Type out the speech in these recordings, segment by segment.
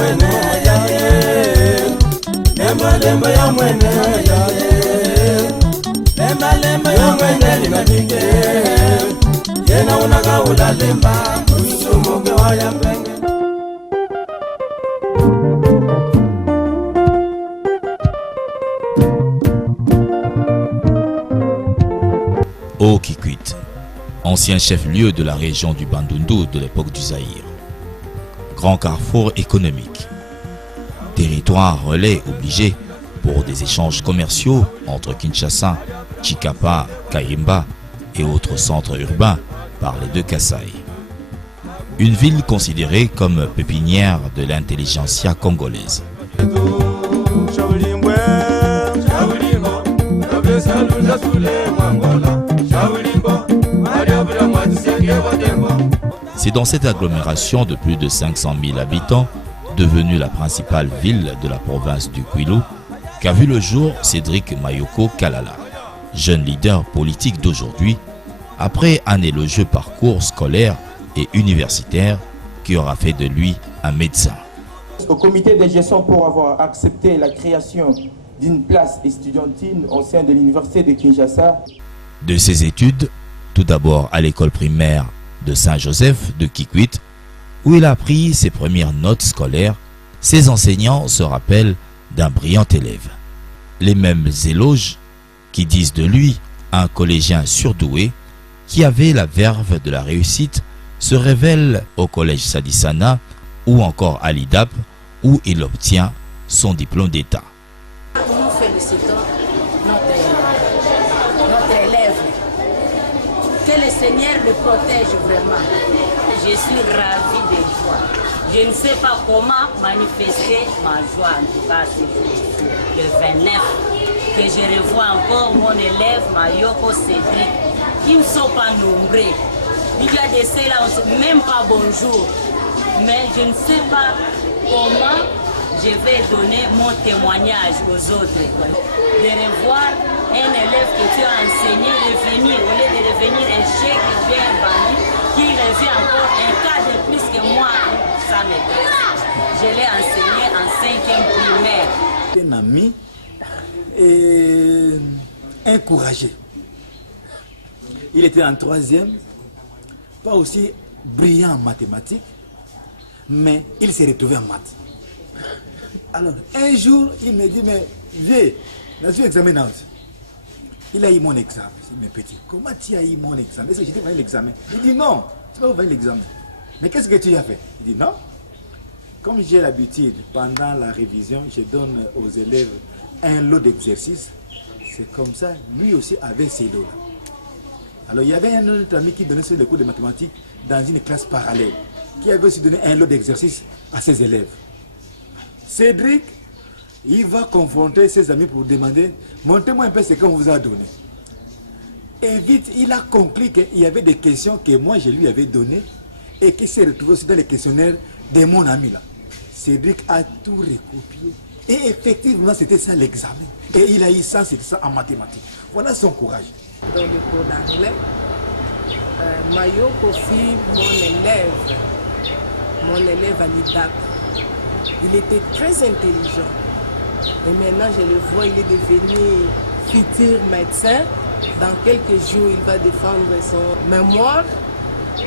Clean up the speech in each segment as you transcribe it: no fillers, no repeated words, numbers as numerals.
mwene yaye lemba ya mwene yaye lemba ya mwene linapige yena unaga ulalemba usumuge wa ya mbenge. Au Kikwit, ancien chef-lieu de la région du Bandundu de l'époque du Zaïre. Grand carrefour économique. Territoire relais obligé pour des échanges commerciaux entre Kinshasa, Chikapa, Kayimba et autres centres urbains par les deux Kasaï. Une ville considérée comme pépinière de l'intelligentsia congolaise. C'est dans cette agglomération de plus de 500 000 habitants, devenue la principale ville de la province du Kwilu, qu'a vu le jour Cédric Mayoko Kalala, jeune leader politique d'aujourd'hui, après un élogieux parcours scolaire et universitaire qui aura fait de lui un médecin. Au comité de gestion pour avoir accepté la création d'une place estudiantine au sein de l'université de Kinshasa. De ses études, tout d'abord à l'école primaire de Saint-Joseph de Kikwit, où il a pris ses premières notes scolaires, ses enseignants se rappellent d'un brillant élève. Les mêmes éloges qui disent de lui un collégien surdoué qui avait la verve de la réussite se révèlent au collège Sadisana ou encore à l'IDAP où il obtient son diplôme d'État. Nous félicitons notre élève. Que le Seigneur le protège vraiment. Je suis ravie de joie. Je ne sais pas comment manifester ma joie, en tout cas c'est le 29, que je revois encore mon élève Mayoko Cédric, qui ne sont pas nombreux. Il y a des ceux-là, on ne sait même pas bonjour. Mais je ne sais pas comment je vais donner mon témoignage aux autres. De revoir un élève que tu as enseigné revenir, au lieu de revenir un chèque qui vient un bandit, qui revient encore un cas de plus que moi, ça m'intéresse. Je l'ai enseigné en 5e primaire. Un ami et encouragé. Il était en 3e, pas aussi brillant en mathématiques, mais il s'est retrouvé en maths. Alors, un jour, il me dit, mais viens, là-dessus, examen out. Il a eu mon examen. Je dis, mais petit, comment tu as eu mon examen? Est-ce que j'étais venu l'examen? Il dit, non, tu vas pas venir l'examen. Mais qu'est-ce que tu as fait? Il dit, non. Comme j'ai l'habitude, pendant la révision, je donne aux élèves un lot d'exercices. C'est comme ça, lui aussi avait ces lots-là. Alors, il y avait un autre ami qui donnait les cours de mathématiques dans une classe parallèle, qui avait aussi donné un lot d'exercices à ses élèves. Cédric, il va confronter ses amis pour demander, montrez-moi un peu ce qu'on vous a donné. Et vite, il a compris qu'il y avait des questions que moi je lui avais données et qui s'est retrouvé aussi dans les questionnaires de mon ami là. Cédric a tout recopié. Et effectivement, c'était ça l'examen. Et il a eu ça, c'était ça en mathématiques. Voilà son courage. Dans le cours d'anglais, Mayoko fut mon élève à l'IDAP. Il était très intelligent. Et maintenant, je le vois, il est devenu futur médecin. Dans quelques jours, il va défendre son mémoire.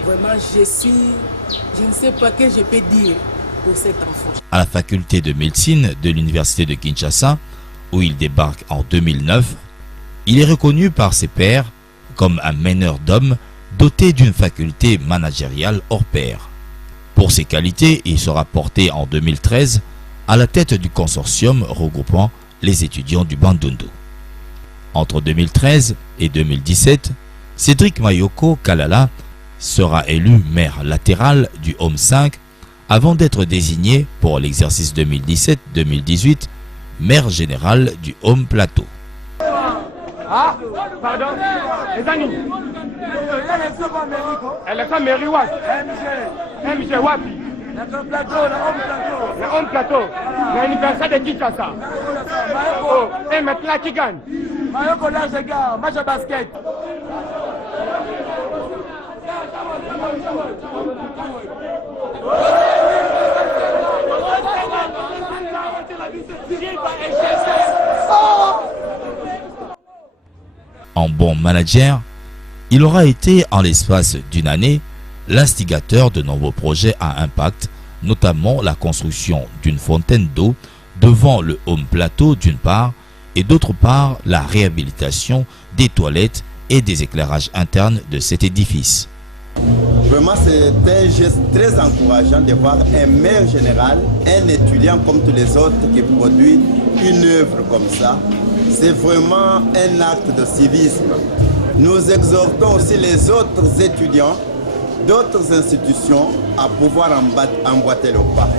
Vraiment, je ne sais pas ce que je peux dire pour cet enfant. À la faculté de médecine de l'université de Kinshasa, où il débarque en 2009, il est reconnu par ses pairs comme un meneur d'hommes doté d'une faculté managériale hors pair. Pour ses qualités, il sera porté en 2013 à la tête du consortium regroupant les étudiants du Bandundu. Entre 2013 et 2017, Cédric Mayoko Kalala sera élu maire latéral du Home 5 avant d'être désigné pour l'exercice 2017-2018 maire général du Home Plateau. Ah, pardon, les amis. Elle est comme mairie Wapi. MG Wapi. Le Home Plateau. L'anniversaire de Kinshasa. Oh, et maintenant qui gagne? Mayoko là, je gagne. Match à basket. En bon manager, il aura été en l'espace d'une année l'instigateur de nombreux projets à impact, notamment la construction d'une fontaine d'eau devant le home plateau d'une part et d'autre part la réhabilitation des toilettes et des éclairages internes de cet édifice. Vraiment, c'est un geste très encourageant de voir un maire général, un étudiant comme tous les autres qui produit une œuvre comme ça. C'est vraiment un acte de civisme. Nous exhortons aussi les autres étudiants d'autres institutions à pouvoir emboîter le pas.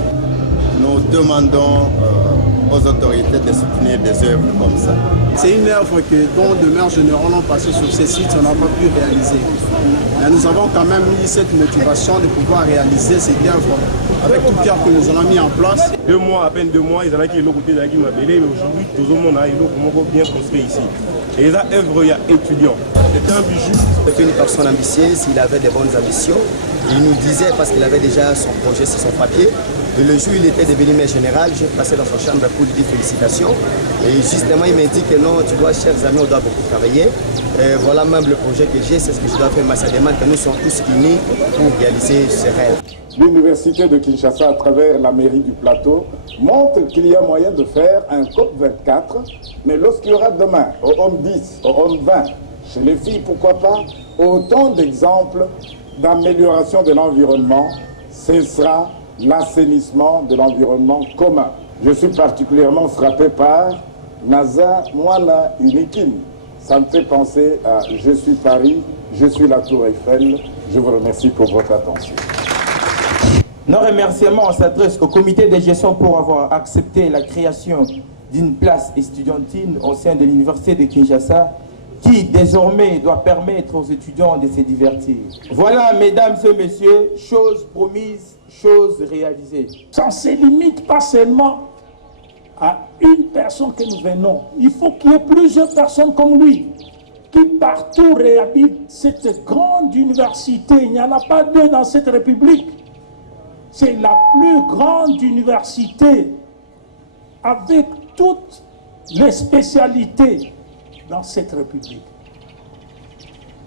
Nous demandons aux autorités de soutenir des œuvres comme ça. C'est une œuvre dont de maires généraux ont passé sur ces sites, on n'a pas pu réaliser. Mais nous avons quand même mis cette motivation de pouvoir réaliser cette œuvre avec tout le cœur que nous avons mis en place. 2 mois, à peine 2 mois, ils en ont qui l'ont côté de la qui m'a belé, mais aujourd'hui, tout le monde a bien construit ici. Et là, œuvre, il y a étudiants. C'est un bijou. C'était une personne ambitieuse, il avait de bonnes ambitions. Il nous disait, parce qu'il avait déjà son projet sur son papier, que le jour où il était devenu maire général, j'ai passé dans sa chambre pour lui dire félicitations. Et justement, il m'a dit que non, tu vois, chers amis, on doit beaucoup travailler. Et voilà même le projet que j'ai, c'est ce que je dois faire. Mais ça demande que nous soyons tous unis pour réaliser ce rêve. L'université de Kinshasa, à travers la mairie du plateau, montre qu'il y a moyen de faire un COP24, mais lorsqu'il y aura demain, au Homme 10, au Homme 20, chez les filles, pourquoi pas, autant d'exemples d'amélioration de l'environnement, ce sera l'assainissement de l'environnement commun. Je suis particulièrement frappé par Naza Mwana Unikin. Ça me fait penser à Je suis Paris, je suis la Tour Eiffel. Je vous remercie pour votre attention. Nos remerciements s'adressent au comité de gestion pour avoir accepté la création d'une place estudiantine au sein de l'université de Kinshasa qui désormais doit permettre aux étudiants de se divertir. Voilà, mesdames et messieurs, chose promise, chose réalisée. Ça ne se limite pas seulement à une personne que nous venons. Il faut qu'il y ait plusieurs personnes comme lui qui partout réhabilitent cette grande université. Il n'y en a pas 2 dans cette République. C'est la plus grande université avec toutes les spécialités dans cette République.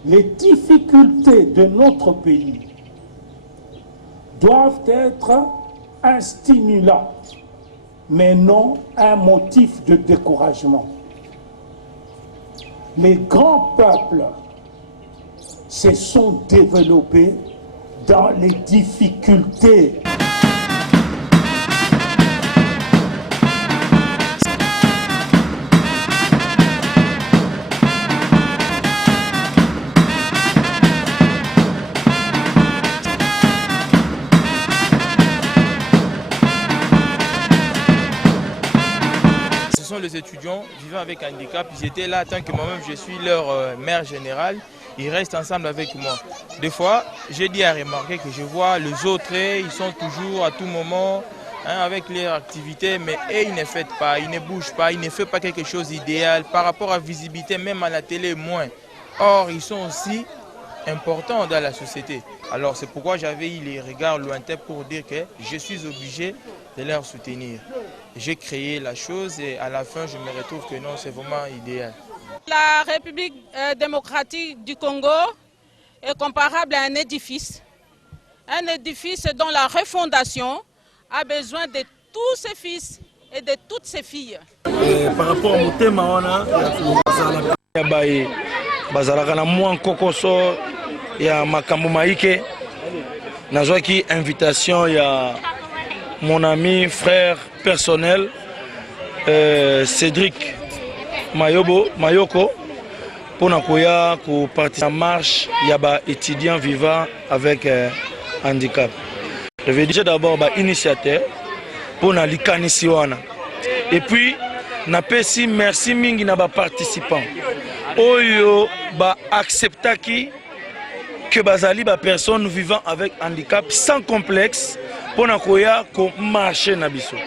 Les difficultés de notre pays doivent être un stimulant, mais non un motif de découragement. Les grands peuples se sont développés dans les difficultés. Ce sont les étudiants vivant avec handicap, ils étaient là tant que moi-même je suis leur maire général. Ils restent ensemble avec moi. Des fois, j'ai dit à remarquer que je vois les autres, ils sont toujours à tout moment avec leurs activités, mais ils ne font pas, ils ne bougent pas, ils ne font pas quelque chose d'idéal par rapport à la visibilité, même à la télé, moins. Or, ils sont aussi importants dans la société. Alors, c'est pourquoi j'avais eu les regards lointains pour dire que je suis obligé de leur soutenir. J'ai créé la chose et à la fin, je me retrouve que non, c'est vraiment idéal. La République démocratique du Congo est comparable à un édifice dont la refondation a besoin de tous ses fils et de toutes ses filles. Par rapport au thème, bazalaka na mwa kokoso ya makambo maike nazwaki invitation ya mon ami frère personnel Cédric Mayoko pour nakoya ko participer à marche ya ba étudiants vivant avec handicap. Je vais dire d'abord ba initiateur pour na likanisi wana et puis na pesi merci mingi na ba participants oyo ba acceptaki que bazali ba personnes vivant avec handicap sans complexe pour nakoya ko marcher na biso.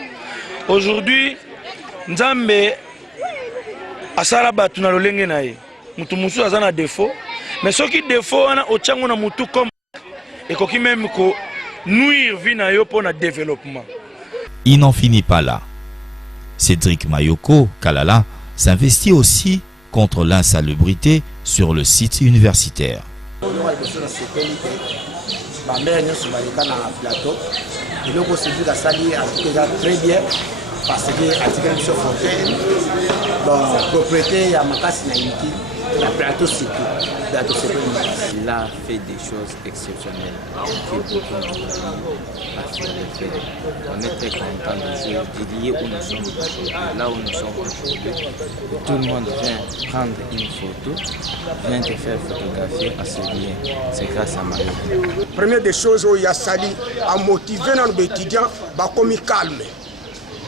Aujourd'hui Nzambe asala batu na lolenge na ye mutu musu aza na défaut mais soki défaut wana ochango na mutu comme ekoki même ko nuire vie na yo pour na développement. Il n'en finit pas là. Cédric Mayoko Kalala s'investit aussi contre l'insalubrité sur le site universitaire. Très bien parce que article de fontaine donc propriété ya makasi na inki la plateau surtout il a fait des choses exceptionnelles que beaucoup n'ont pas fait. On est très content de lier où nous sommes aujourd'hui, là où nous sommes aujourd'hui. Tout le monde vient prendre une photo, vient te faire photographier à ce lien. C'est grâce à Mario. Première des choses où il y a sali à motiver nos étudiants comme calme.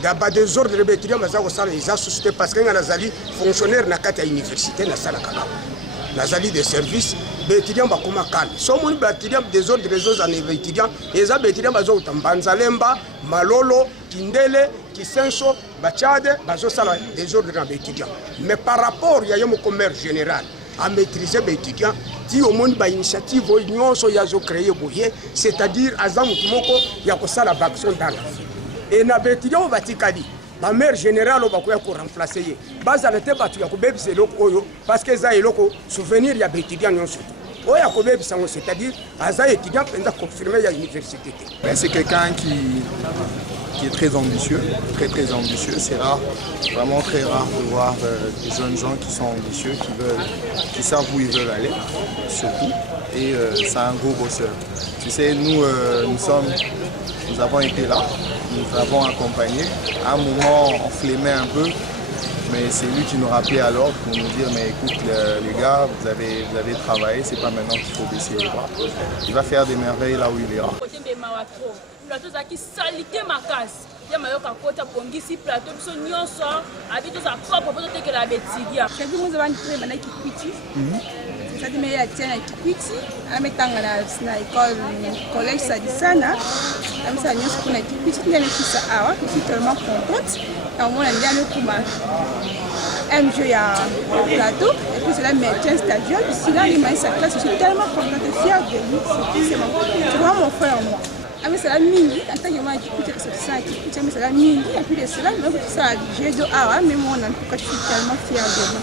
D'abord des ordres de étudiants mais ça les a suscité parce que les fonctionnaires na kata université na sala kaka. Nazali des services, les étudiants sont comme calme. Si on a des ordres de réseaux étudiants, les étudiants sont Banzalemba, Malolo, Kindele, Kisenso, Bachade, des ordres d'étudiants. Mais par rapport à un commerce général, à maîtriser les étudiants, si on a une initiative, c'est-à-dire à Zamutumoko, il y a ça la vaccine dans la vie. Et les étudiants vont la mère générale va remplacer. Base à l'été, parce que ça est souvenir, il y a des étudiants. C'est-à-dire, les étudiants peuvent confirmer à l'université. C'est quelqu'un qui est très ambitieux, très ambitieux. C'est rare, vraiment très rare de voir des jeunes gens qui sont ambitieux, qui savent où ils veulent aller, surtout. Et c'est un gros bosseur. Tu sais, nous avons été là, nous avons accompagné. À un moment, on flemmait un peu, mais c'est lui qui nous rappelait alors pour nous dire mais écoute les gars, vous avez travaillé, c'est pas maintenant qu'il faut baisser les bras. Il va faire des merveilles là où il ira. Mais à tiens qui quitte à mettre na école collège Sadisana am sa nyos kuna qui quitte n'est qui ça awa je suis tellement contente au moins on a le kuma MJ ya plateau et puis c'est la médecin stagiaire ici là il m'a sa classe je suis tellement contente et fière de lui c'est tu vois mon frère moi ah mais c'est la mini en tant que moi qui quitte ça qui quitte mais c'est la mini et puis de cela mais ça j'ai de awa mais moi en tout cas je suis tellement fière de lui.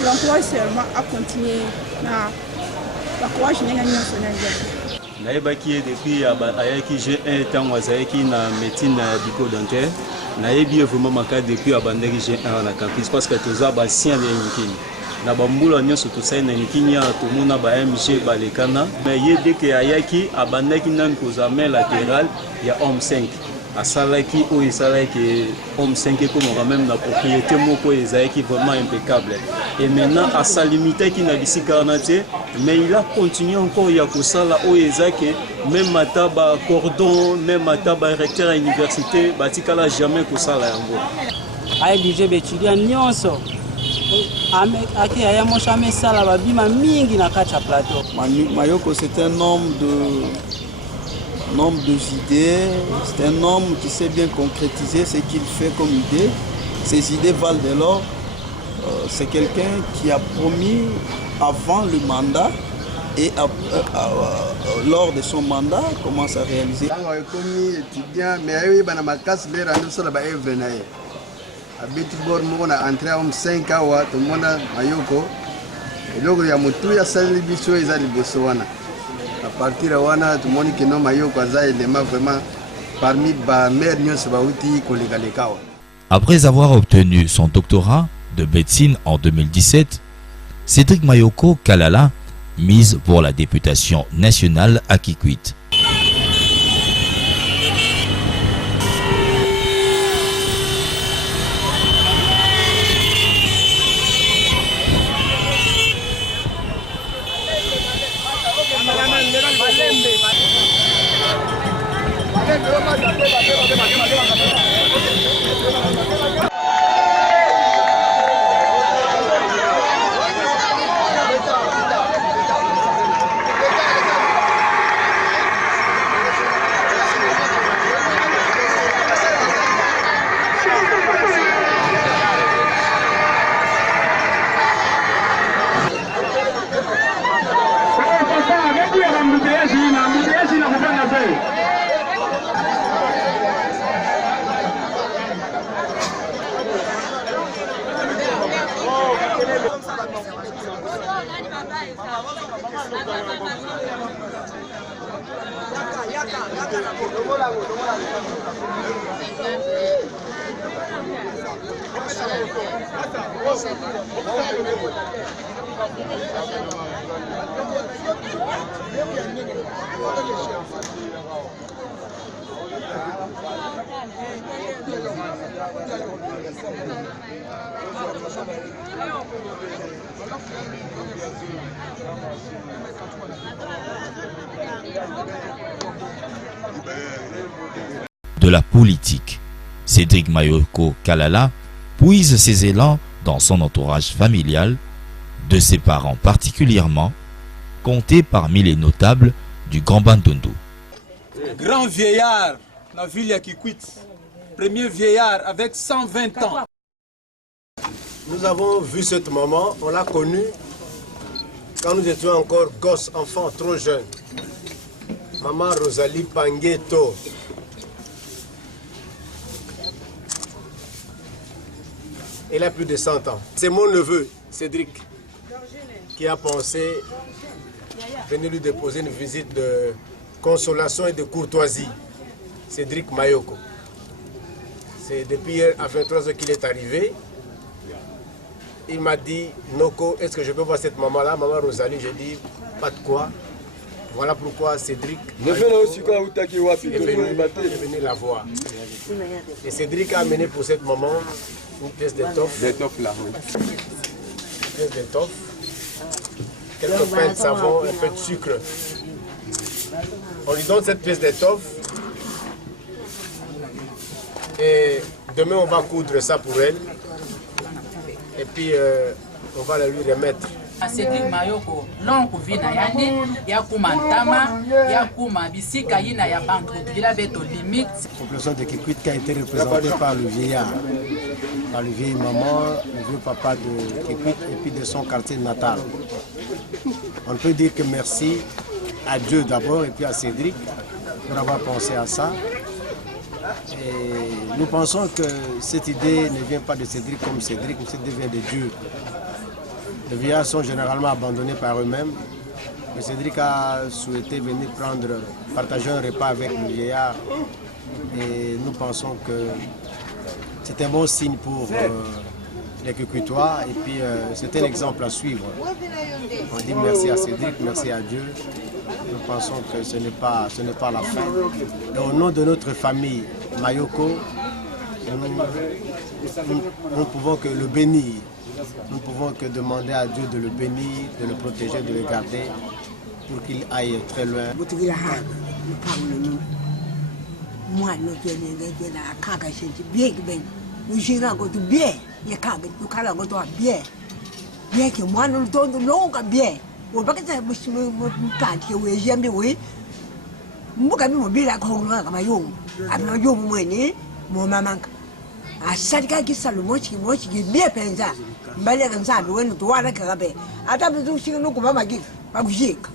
Je l'encourage seulement à continuer à courage national. Naïbaki depuis ayaki j'ai un temps azaki na médecine bucco-dentaire. Naïbi vraiment maka depuis abandaki j'ai un na campus parce que toza ba sien ya nikini. Na bambula nyonso to sai na nikinya to mona ba MG balekana. Mais yede ke ayaki abandaki nan kozame latéral ya homme 5. À Salaki ou Isalaki, homme 5 comme même la propriété moko qui vraiment impeccable. Et maintenant à sa limite qui n'a d'ici 40, mais il a continué encore ya kusala ou Isaki même mataba cordon, même mataba recteur à l'université, batikala jamais kusala yango. Ay DJ betudia nyonso. Aki aya moshame sala babima mingi na kacha plateau. Mayoko c'est un homme d'idées, c'est un homme qui sait bien concrétiser ce qu'il fait comme idée. Ses idées valent de l'or. C'est quelqu'un qui a promis avant le mandat et lors de son mandat commence à réaliser. À partir de là, tout le monde qui n'a pas vraiment parmi les meilleurs collègues. Après avoir obtenu son doctorat de médecine en 2017, Cédric Mayoko Kalala mise pour la députation nationale à Kikwit. De la politique, Cédric Mayoko Kalala puise ses élans dans son entourage familial, de ses parents particulièrement, comptés parmi les notables du Grand Bandundu. Grand vieillard, la ville à Kikwit, premier vieillard avec 120 ans. Nous avons vu cette maman, on l'a connue quand nous étions encore gosses, enfants, trop jeunes. Maman Rosalie Pangueto. Elle a plus de 100 ans. C'est mon neveu, Cédric, qui a pensé venir lui déposer une visite de consolation et de courtoisie. Cédric Mayoko. C'est depuis hier à 23h qu'il est arrivé. Il m'a dit, Noko, est-ce que je peux voir cette maman-là, maman Rosalie? J'ai dit, pas de quoi. Voilà pourquoi Cédric est venu la voir. Et Cédric a amené pour cette maman une pièce d'étoffe. D'étoffe là, oui. Une pièce d'étoffe. Quelques pains de savon, un peu de sucre. On lui donne cette pièce d'étoffe. Et demain, on va coudre ça pour elle. Et puis, on va la lui remettre. Cédric Mayoko, l'oncle vina yani, yakuma ntama, yakuma bisika yina ya banque bila beto limite. La population de Kikwit qui a été représentée par le vieillard, par le vieil maman, le vieux papa de Kikwit et puis de son quartier natal. On peut dire que merci à Dieu d'abord et puis à Cédric pour avoir pensé à ça. Et nous pensons que cette idée ne vient pas de Cédric comme Cédric, mais cette idée vient de Dieu. Les vieillards sont généralement abandonnés par eux-mêmes. Mais Cédric a souhaité venir partager un repas avec le vieillard. Et nous pensons que c'est un bon signe pour les Kikwitois. Et puis c'est un exemple à suivre. On dit merci à Cédric, merci à Dieu. Nous pensons que ce n'est pas la fin. Et au nom de notre famille Mayoko, nous ne pouvons que le bénir. Nous ne pouvons que demander à Dieu de le bénir, de le protéger, de le garder pour qu'il aille très loin. Asalika kisalo mochi bien penza mbali kansabe wenu tuwala kagabe ata bizu shino kubama gi bagujika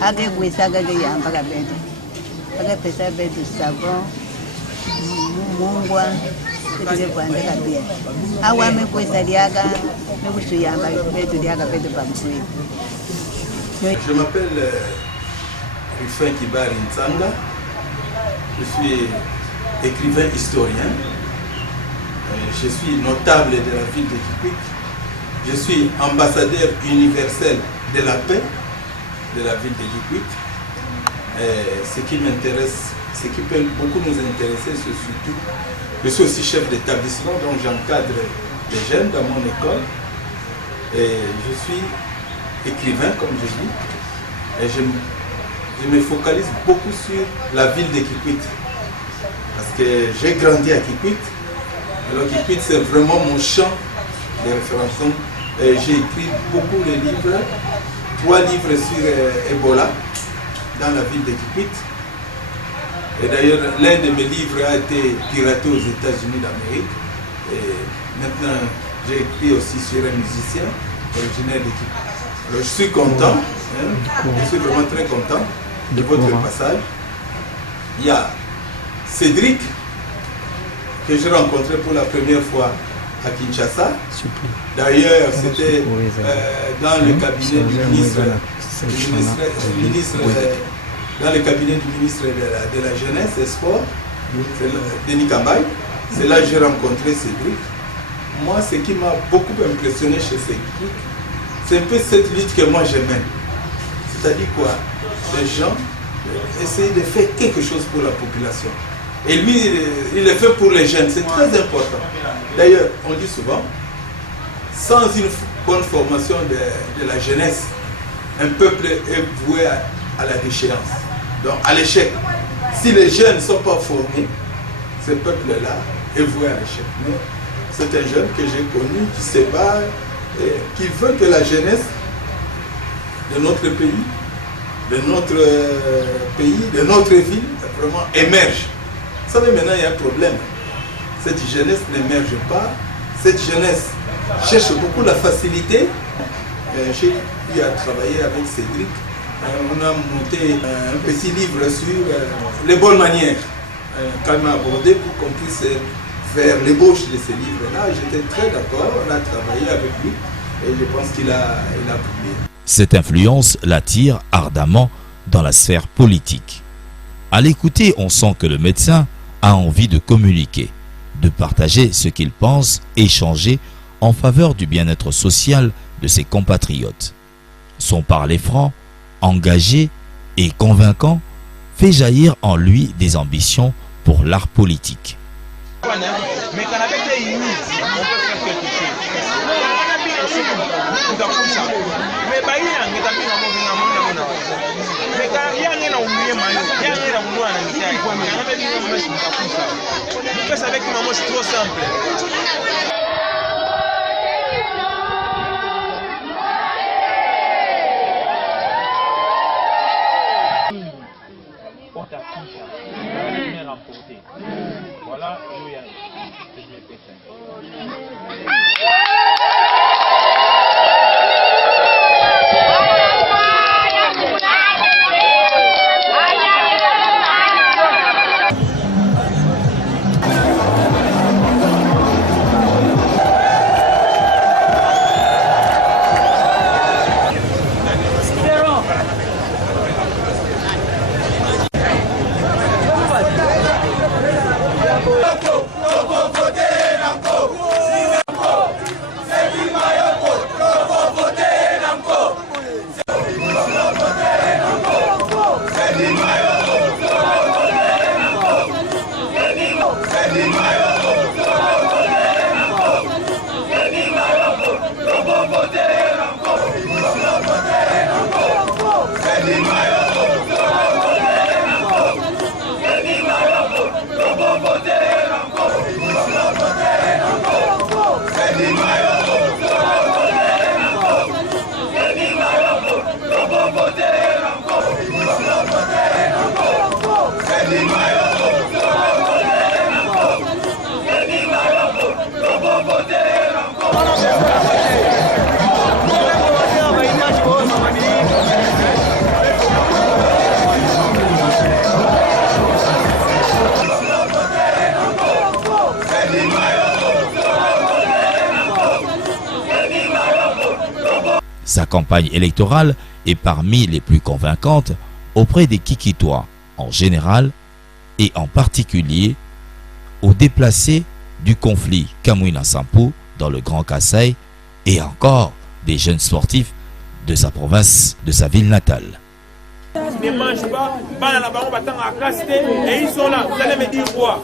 age kwisaga ge yamba kabende age pesa betu savon mungwa kile kwande kabia awa me kwesa liaga me kusuyamba betu liaga betu pamsui. Je m'appelle Rufin Kibari Ntsanga. Je suis écrivain historien. Je suis notable de la ville de Kikwit. Je suis ambassadeur universel de la paix de la ville de Kikwit. Ce qui m'intéresse, ce qui peut beaucoup nous intéresser, c'est surtout, je suis aussi chef d'établissement, donc j'encadre les jeunes dans mon école. Et je suis écrivain, comme je dis. Et je me focalise beaucoup sur la ville de Kikwit. Parce que j'ai grandi à Kikwit. Alors Kikwit, c'est vraiment mon champ de référence. J'ai écrit beaucoup de livres, 3 livres sur Ebola dans la ville de Kikwit. Et d'ailleurs, l'un de mes livres a été piraté aux États-Unis d'Amérique. Et maintenant, j'ai écrit aussi sur un musicien originaire de Kikwit. Alors je suis content, je suis vraiment très content de votre passage. Il y a Cédric, que j'ai rencontré pour la première fois à Kinshasa. D'ailleurs, c'était dans le cabinet du ministre, dans le cabinet du ministre de la Jeunesse et Sport, Denis Kambaye. C'est là que j'ai rencontré Cédric. Moi, ce qui m'a beaucoup impressionné chez Cédric, c'est un peu cette lutte que moi j'aimais. C'est-à-dire quoi? Les gens essayent de faire quelque chose pour la population. Et lui, il le fait pour les jeunes, c'est très important. D'ailleurs, on dit souvent, sans une bonne formation de la jeunesse, un peuple est voué à la déchéance, donc à l'échec. Si les jeunes ne sont pas formés, ce peuple-là est voué à l'échec. Mais c'est un jeune que j'ai connu, qui se bat, et qui veut que la jeunesse de notre pays, de notre ville, vraiment émerge. Vous savez, maintenant, il y a un problème. Cette jeunesse n'émerge pas. Cette jeunesse cherche beaucoup la facilité. J'ai eu à travailler avec Cédric. On a monté un petit livre sur les bonnes manières. Quand il m'a abordé pour qu'on puisse faire l'ébauche de ces livres-là, j'étais très d'accord. On a travaillé avec lui et je pense qu'il a publié. Cette influence l'attire ardemment dans la sphère politique. À l'écouter, on sent que le médecin a envie de communiquer, de partager ce qu'il pense, échanger en faveur du bien-être social de ses compatriotes. Son parler franc, engagé et convaincant fait jaillir en lui des ambitions pour l'art politique. Mais quand avec des limites, on peut faire quelque chose. Mais bah il y a un gars mais quand il y a un gars il y a un avec une maman, c'est trop simple. Voilà, Sa campagne électorale est parmi les plus convaincantes auprès des Kikitois en général et en particulier aux déplacés du conflit Kamwina-Sampo dans le Grand Kasaï et encore des jeunes sportifs de sa province, de sa ville natale. Ne mange pas, et ils sont là, vous allez me dire quoi?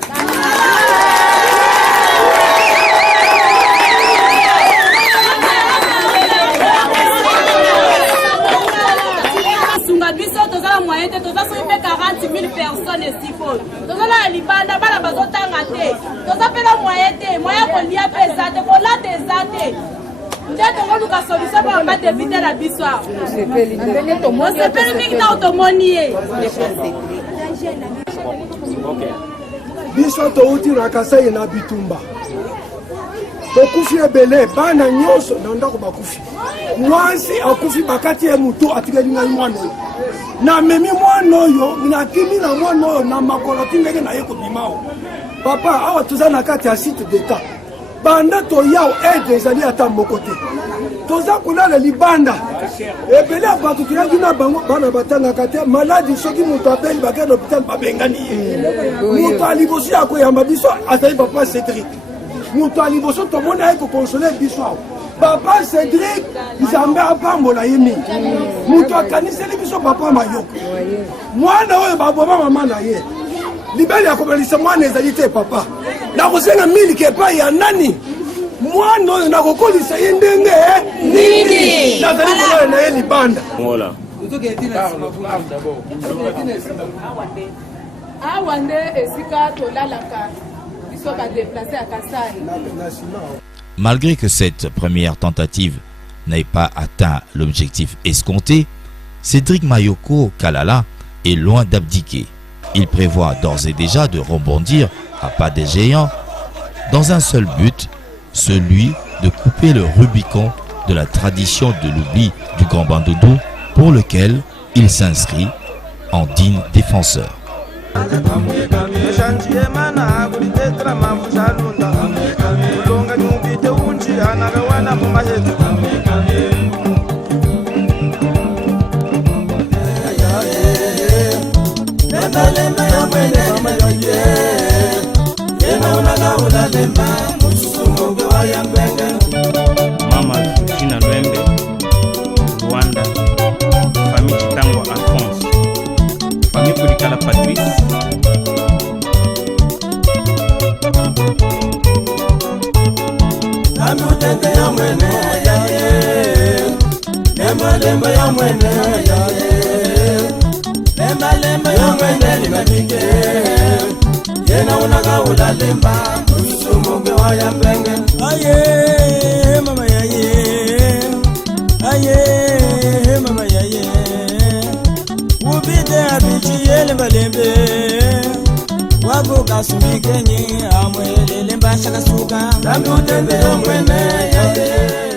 biso tozala moyen te toza soki mpe 40 000 personnes esikoyo tozala ya libanda bana bazotanga te toza mpena moyen te moyen kolia mpe eza te kolata eza te nde tokoluka solution mpo bamba devite na biso awa osepeli mingi ntango tomoni ye biso touti na Kasai na bitumba tokufi ebele bana nyonso na ndako bakufi mwasi akufi bakati ye mutu atikeli ngai mwana oyo namemi mwana oyo natimi na mwana oyo na makolo ti ndenge na ye kobima o papa awa toza na kati ya site d'etat banda toyao aide ezali ata moko te toza kolala libanda ebele ya bato toyaki na bango bana batangaka te maladi soki moto abeli bakende hôpital babengani ye moto aliboso ya koyamba biso azali papa Cédric moto aliboso tomoni aye kokonsole biso awa papa Cédric nzambe apambola ye mingi moto akaniseli biso papa Mayoko mwana oyo baboma mama na ye libeli ya kobalisa mwana ezali te papa nakosenga miliki epai ya nani mwana oyo nakokolisa ye ndenge nini nazali kolala na ye libanda awa nde esika tolalaka biso badeplace ya Kasai. Malgré que cette première tentative n'ait pas atteint l'objectif escompté, Cédric Mayoko Kalala est loin d'abdiquer. Il prévoit d'ores et déjà de rebondir à pas des géants dans un seul but, celui de couper le Rubicon de la tradition de l'oubli du Grand Bandundu pour lequel il s'inscrit en digne défenseur. Mama Fina Lwembe, Rwanda, famille Chitango Alphonse, famille Kulikala Patrice. Lemba ya mwene ya ye, lemba ya mwene libabike. Yena unaga ulalemba, usumuge wa ya mbenge. Aye, mama ya ye, aye, mama ya ye. Ubide abichi ye lemba lembe, wago kasumike nye amwele lemba shaka suka. Lambi utende ya mwene ya ye.